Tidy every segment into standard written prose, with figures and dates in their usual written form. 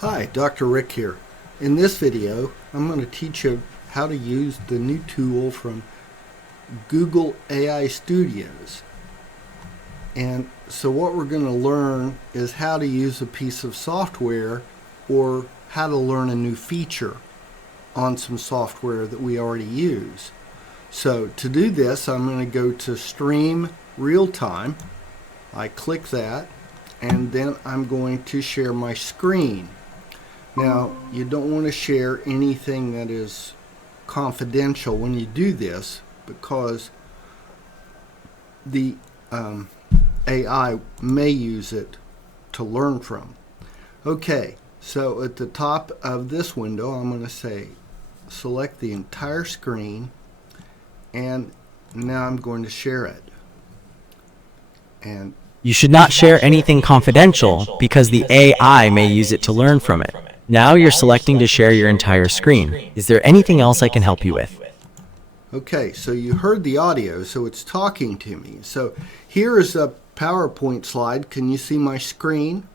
Hi, Dr. Rick here. In this video, I'm going to teach you how to use the new tool from Google AI Studios. And so what we're going to learn is how to use a piece of software or how to learn a new feature on some software that we already use. So to do this, I'm going to go to Stream Real Time. I click that, and then I'm going to share my screen. Now, you don't want to share anything that is confidential when you do this, because the AI may use it to learn from. Okay, so at the top of this window, I'm going to say select the entire screen, and now I'm going to share it. And you should not share anything confidential because the AI may use it to learn from it. Now you're selecting to share your entire screen. Is there anything else I can help you with? Okay, so you heard the audio, so it's talking to me. So here is a PowerPoint slide. Can you see my screen?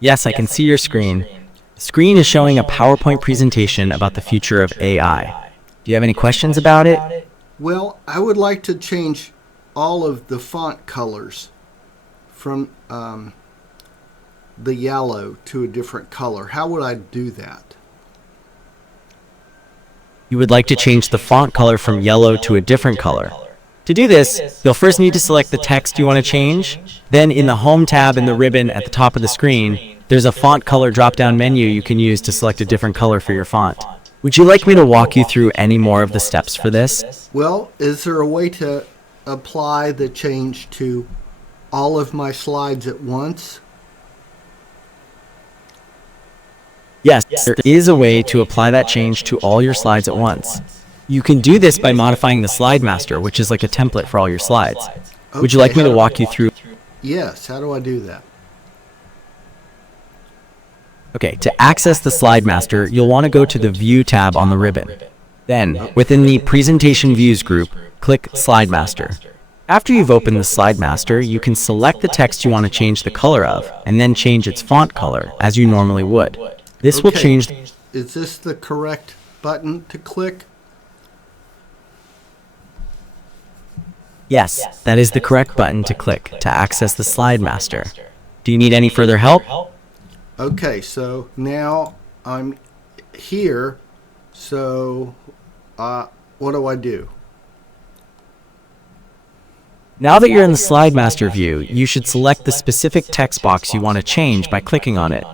Yes, I can see your screen. The screen is showing a PowerPoint presentation about the future of AI. Do you have any questions about it? Well, I would like to change all of the font colors from the yellow to a different color. How would I do that? You would like to change the font color from yellow to a different color. To do this, you'll first need to select the text you want to change. Then in the Home tab in the ribbon at the top of the screen, there's a font color drop-down menu you can use to select a different color for your font. Would you like me to walk you through any more of the steps for this? Well, is there a way to apply the change to all of my slides at once? Yes, there is a way to apply that change to all your slides at once. You can do this by modifying the slide master, which is like a template for all your slides. Would you like me to walk you through? Yes, how do I do that? Okay, to access the slide master, you'll want to go to the View tab on the ribbon. Then, within the Presentation Views group, click Slide Master. After you've opened the Slide Master, you can select the text you want to change the color of, and then change its font color, as you normally would. This will change. Is this the correct button to click? Yes, that is the correct button to click to access the Slide Master. Do you need any further help? Okay, so now I'm here, so what do I do? Now that you're in the Slide Master view, you should select the specific text box you want to change by clicking on it.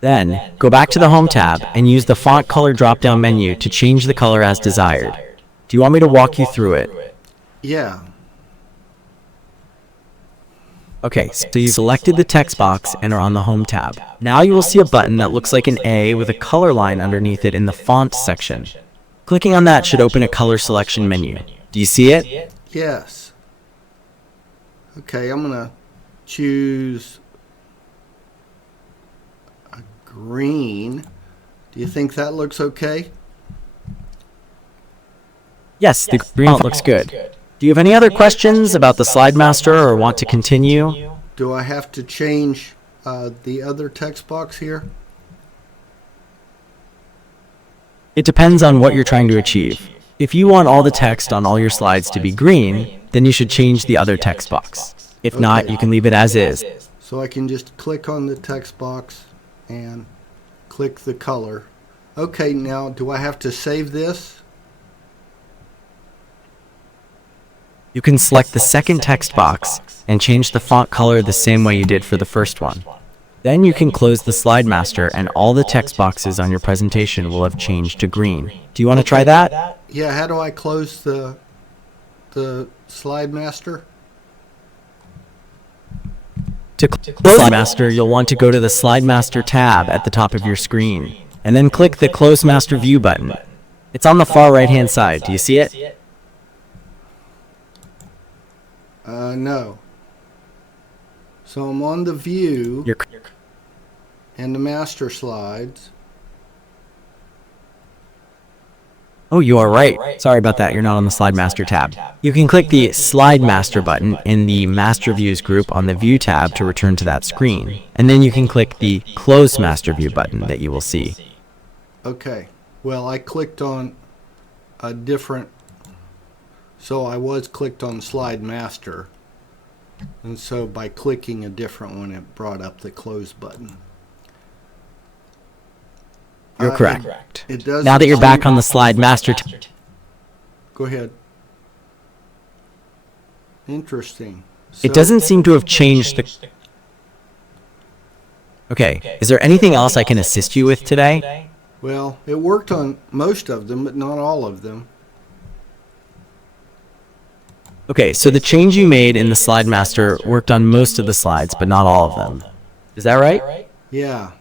Then, go back to the Home tab and use the Font Color drop-down menu to change the color as desired. Do you want me to walk you through it? Yeah. Okay, so you've selected the text box and are on the Home tab. Now you will see a button that looks like an A with a color line underneath it in the Font section. Clicking on that should open a color selection menu. Do you see it? Yes. Okay, I'm going to choose a green. Do you think that looks okay? Yes, the green font looks good. Do you have any other questions about the Slide Master or want to continue? Do I have to change the other text box here? It depends on what you're trying to achieve. If you want all the text on all your slides to be green, then you should change the other text box. If not, you can leave it as is. So I can just click on the text box and click the color. Okay, now do I have to save this? You can select the second text box and change the font color the same way you did for the first one. Then you can close the Slide Master and all the text boxes on your presentation will have changed to green. Do you want to try that? Yeah, how do I close the Slide Master? To close the Slide Master, you'll want to go to the Slide Master tab at the top of your screen, and then click the Close Master View button. It's on the far right-hand side. Do you see it? No. So I'm on the view and the master slides. Oh, you are right. Sorry about that, you're not on the Slide Master tab. You can click the Slide Master button in the Master Views group on the View tab to return to that screen. And then you can click the Close Master View button that you will see. Okay, well, I clicked on a different, so I was clicked on Slide Master, and so by clicking a different one, it brought up the Close button. You're correct. It does. Now that you're back on the Slide Master tab, Go ahead. Interesting. it doesn't seem to have changed the... Okay, is there anything else I can assist you with today? Well, it worked on most of them, but not all of them. Okay, so the change you made in the Slide Master worked on most of the slides, but not all of them. Is that right? Yeah.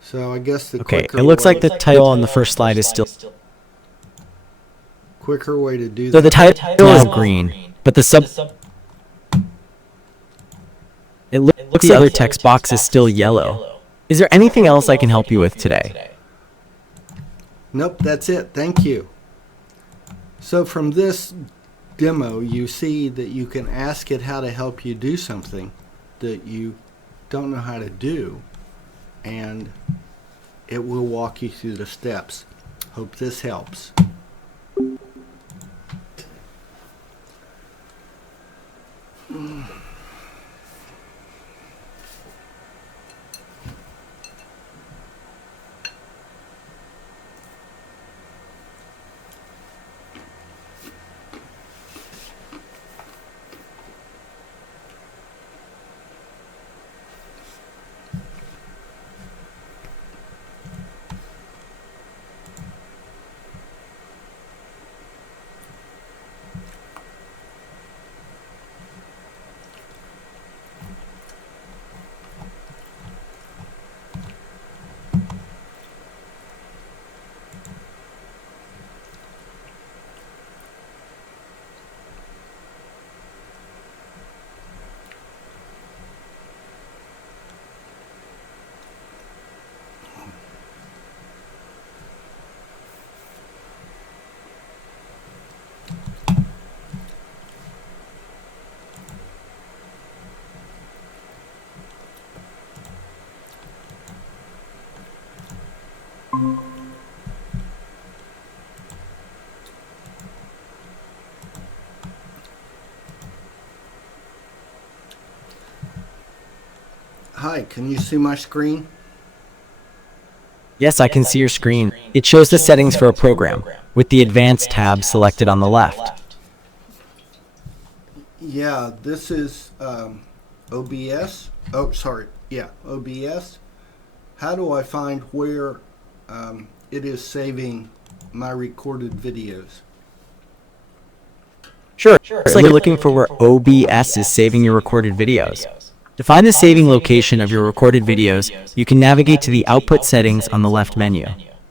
So I guess the Okay, quicker it looks way, like the title on the first slide is still... quicker way to do So the that. title is green, but the sub... It looks like the other text box is still yellow. Is there anything else I can help you with today? Nope, that's it. Thank you. So from this demo, you see that you can ask it how to help you do something that you don't know how to do, and it will walk you through the steps. Hope this helps. Hi, can you see my screen? Yes, I can see your screen. It shows the settings for a program, with the Advanced tab selected on the left. Yeah, this is OBS. Oh, sorry. Yeah, OBS. How do I find where it is saving my recorded videos? Sure, it's like you're looking for where OBS is saving your recorded videos. To find the saving location of your recorded videos, you can navigate to the Output settings on the left menu.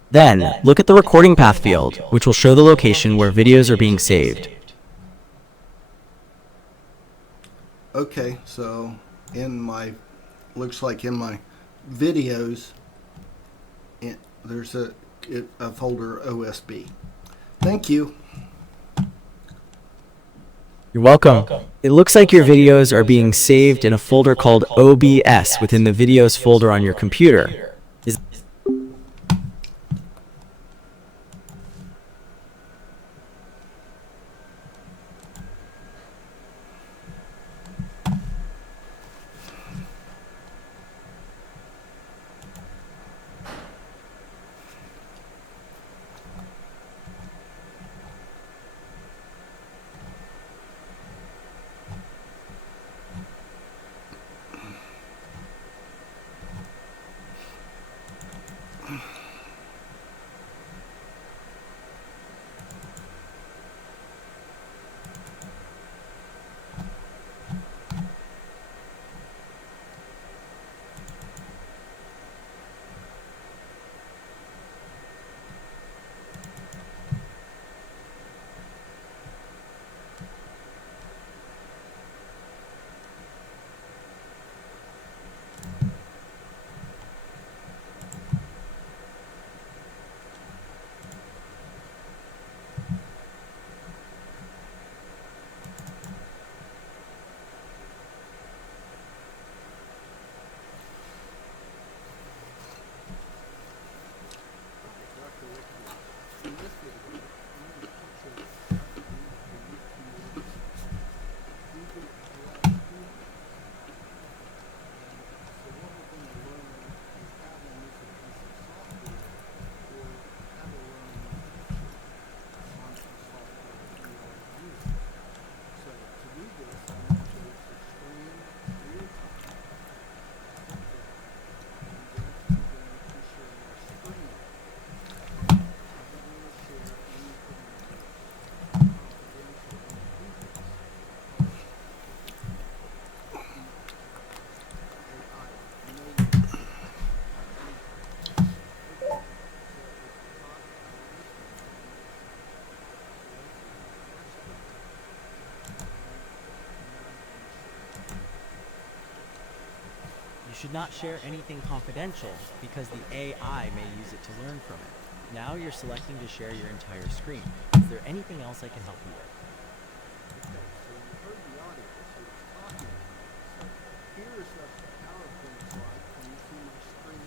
Then, look at the recording path field, which will show the location where videos are being saved. Okay, so looks like in my videos, there's a folder OSB. Thank you. You're welcome. It looks like your videos are being saved in a folder called OBS within the Videos folder on your computer. should not share anything confidential because the AI may use it to learn from it. Now you're selecting to share your entire screen. Is there anything else I can help you with? Okay, so you heard the audio, so it's talking. So here's a PowerPoint slide. Can you see my screen?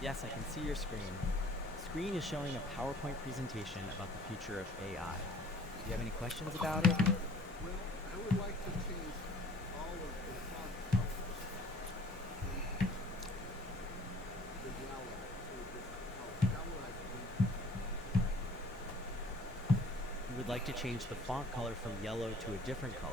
Yes, I can see your screen. Screen is showing a PowerPoint presentation about the future of AI. Do you have any questions about it? Well, I would like to change all of the font colors from the yellow to a different color. How would I do that? You would like to change the font color from yellow to a different color.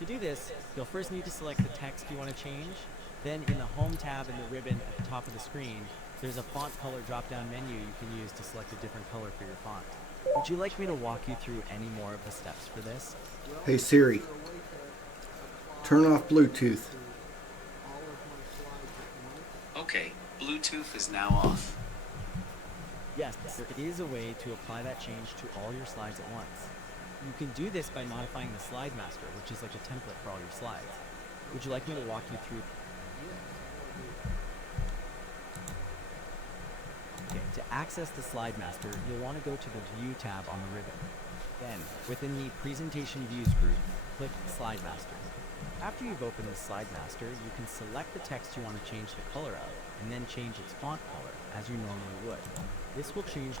To do this, you'll first need to select the text you want to change. Then in the Home tab in the ribbon at the top of the screen, there's a font color drop-down menu you can use to select a different color for your font. Would you like me to walk you through any more of the steps for this? Hey Siri, turn off Bluetooth. Okay, Bluetooth is now off. Yes, there is a way to apply that change to all your slides at once. You can do this by modifying the slide master, which is like a template for all your slides. Would you like me to walk you through? Okay, to access the slide master, you'll want to go to the View tab on the ribbon. Then, within the Presentation Views group, click Slide Master. After you've opened the Slide Master, you can select the text you want to change the color of, and then change its font color, as you normally would. This will change.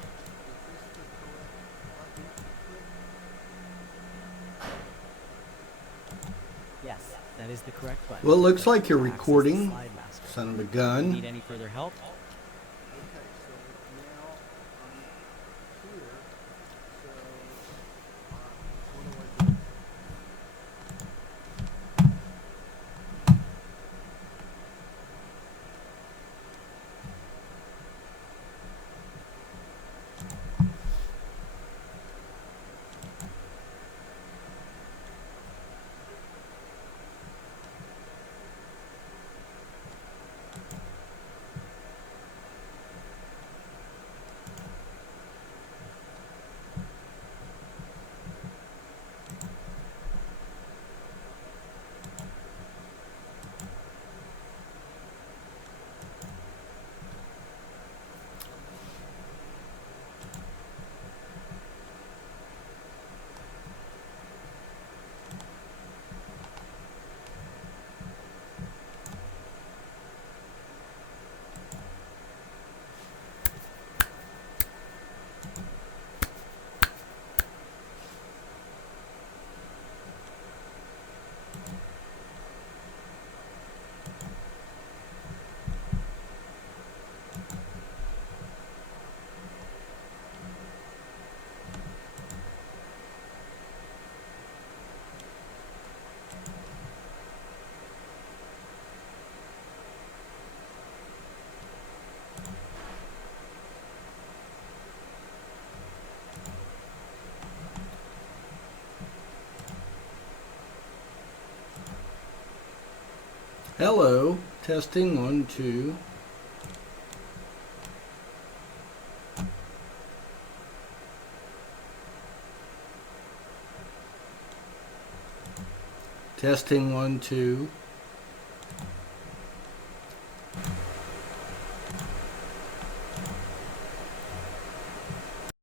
Yes, that is the correct button. Well, it looks like you're To access the recording. Slide Master. Son of a Need gun. any further help? Okay, so now I'm here. So what do I do? Hello, testing 1, 2. Testing 1, 2.